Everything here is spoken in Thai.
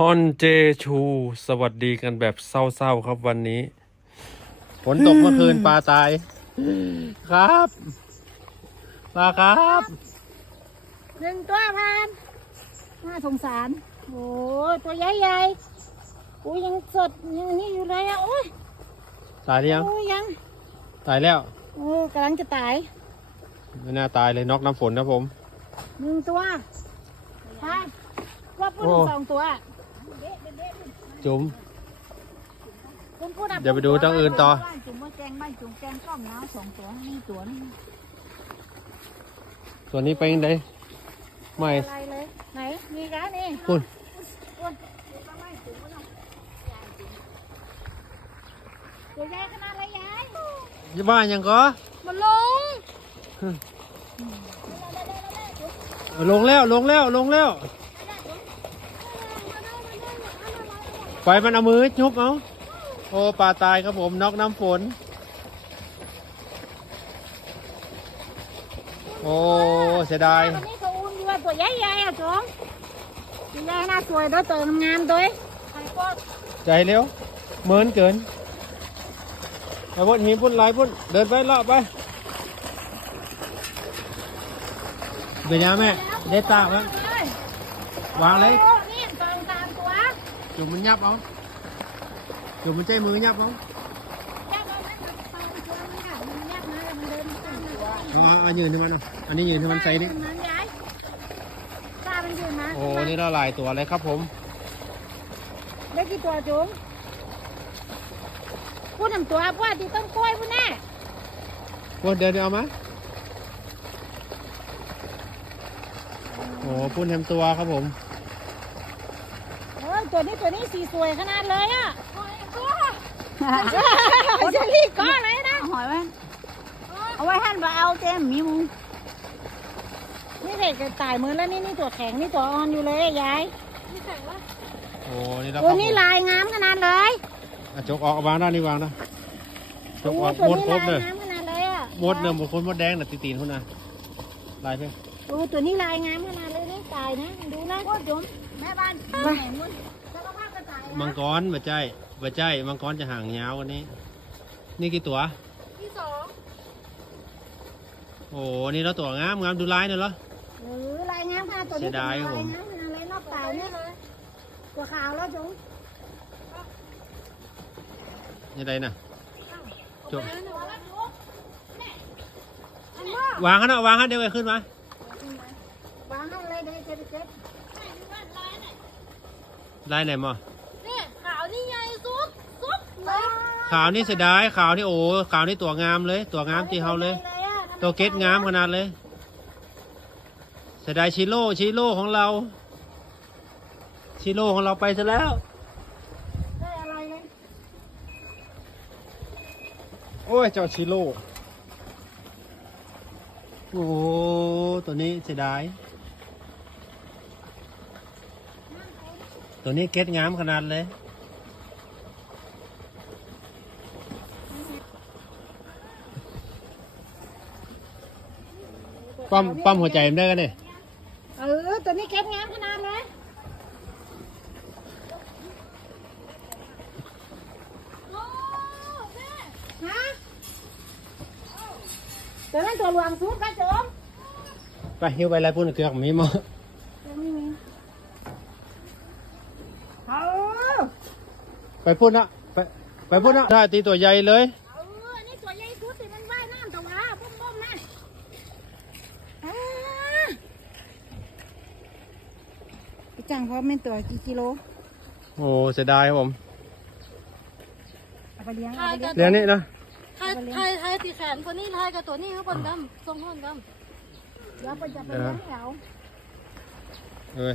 ฮอนเจชู สวัสดีกันแบบเศร้าๆครับวันนี้ ฝนตกเมื่อคืนปลาตาย ครับปลาครับหนึ่งตัวพันน่าสงสาร โอ้ยตัวใหญ่ๆอุ้ยยังสดยังนี่อยู่เลยอะโอ้ยตายหรือยัง โอ้ยยังตายแล้วโอ้ยกำลังจะตาย ไม่น่าตายเลยนอกน้ำฝนนะผมหนึ่งตัวไปว่าพูดโอ้ สองตัว จุ๋ม คุณพูดอะเดี๋ยวไปดูตัวอื่นต่อบ้านจุ่มว่าแกงบ้านจุ่มแกงกล้องน้าสองตัวนี่ตัวนี่ส่วนนี้ไปยังไงไม่อะไรเลยไหนมีกันนี่คุณตัวใหญ่ขนาดไรยายยี่บ้านยังก็มันลงลงแล้วลงแล้วลงแล้ว ไฟมันเอามือชุบเอาโอ้ปลาตายครับผมนอกน้ำฝน โอ้เสียดายตัวนี้ตัวอุ้มอยู่ว่าตัวใหญ่ๆอะจงตัวใหญ่น่าสวยด้วยตัวงามๆด้วยใครก็ใจเร็วเหมือนเกินไปพุ่นมีพุ่นหลายพุ่นเดินไปเลาะไปเป็นยังแม่ได้ตากมั้ยวางเลย โอ้นี่สองสามตัว จุ่มมันยับเอาจุ่มมันใจมือยับเอาเอาไหมสองตัวนี่ค่ะมันยักษ์นะแล้วมันเดินขึ้นตัวเอาเอาเอายืนให้มันเอาอันนี้ยืนให้มันใส่นี่ตามันยืนนะโอ้นี่เราหลายตัวเลยครับผมได้กี่ตัวจุ๋มพูดหนึ่งตัวพูดที่ต้นกล้วยพูดแน่พุ่นเดินเอามาโอ้พุ่นเต็มตัวครับผม ตัวนี้ตัวนี้สีสวยขนาดเลยอะตัวจะรีบก้อนเลยนะหอยไว้เอาไว้หั่นไปเอาเต็มมีมุงนี่เด็กจะตายมือแล้วนี่นี่ตัวแข็งนี่ตัวอ่อนอยู่เลยอะยายโอ้นี่เราตัวนี้ลายงามขนาดเลยอะจกออกเอาวางด้านนี้วางนะจกออกตัวหมดนี้ครบลายเลยงามขนาดเลยอะหมดเนื้อหมดคนหมดแดงน่ะตีตีนคุณนะลายเพ่งโอ้ตัวนี้ลายงามขนาดเลยนี่ตายนะดูนะโคตรจุ๋มแม่บ้านไปแห่ง มุนสารภาพก็ตายนะมังกรมาใจมาใจมังกรจะห่างยาวกวันนี้ นี่กี่ตัว ที่สองโอ้นี่เราตัวงามงามดูลายหน่อยเหรอเออลายงามขนาดตัวนี้เสียดายครับผมลายงามขนาดเลยนอกตายเนี่ยเลยตัวขาวแล้วจุ๋มยังไงน่ะ จบ อันว่าวางกันเนาะวางกันเดี๋ยวไปขึ้นมาวางให้เลยเดี๋ยวจะไปเก็บลายไหนมั่เนี่ยขาวนี่ใหญ่สุดสุดเลย ขาวนี่เสียดายขาวนี่โอ้ขาวนี่ตัวงามเลย ตัวงามที่เฮาเลย ตัวเกตงามขนาดเลยเสียดายชิโร่ชิโร่ของเรา ชิโร่ของเราไปซะแล้วโอ้ยเจ้าชิโร่โอ้ตัวนี้เสียดายตัวนี้เกตงามขนาดเลย ปั๊มปั๊มหัวใจมันได้กันเนี่ยเออตัวนี้เก็บงามขนาดเลยฮะตัวนั้นตัวหลวงสุดนะโจมไปหิ้วไปอะไรพุ่นเกือกมีมั้งตัวไม่มีเอาไปพุ่นนะไปไปพุ่นนะได้ตีตัวใหญ่เลย เอาอันนี้ตัวใหญ่สุดที่มันว่ายน้ำตัววาปุ้มปุ้มๆนะอ่าพี่ จังเขาเป็นตัวกี่กิโลโอ้เสียดายครับผมเอาไปเลี้ยงเอาไปเลี้ยงเรื่องนี้นะทายทายทายตีแขนคนนี้ทายกับตัวนี้เขาบนดำทรงคนดำเดี๋ยวไปจะไปเลี้ยงแถวเอ้ย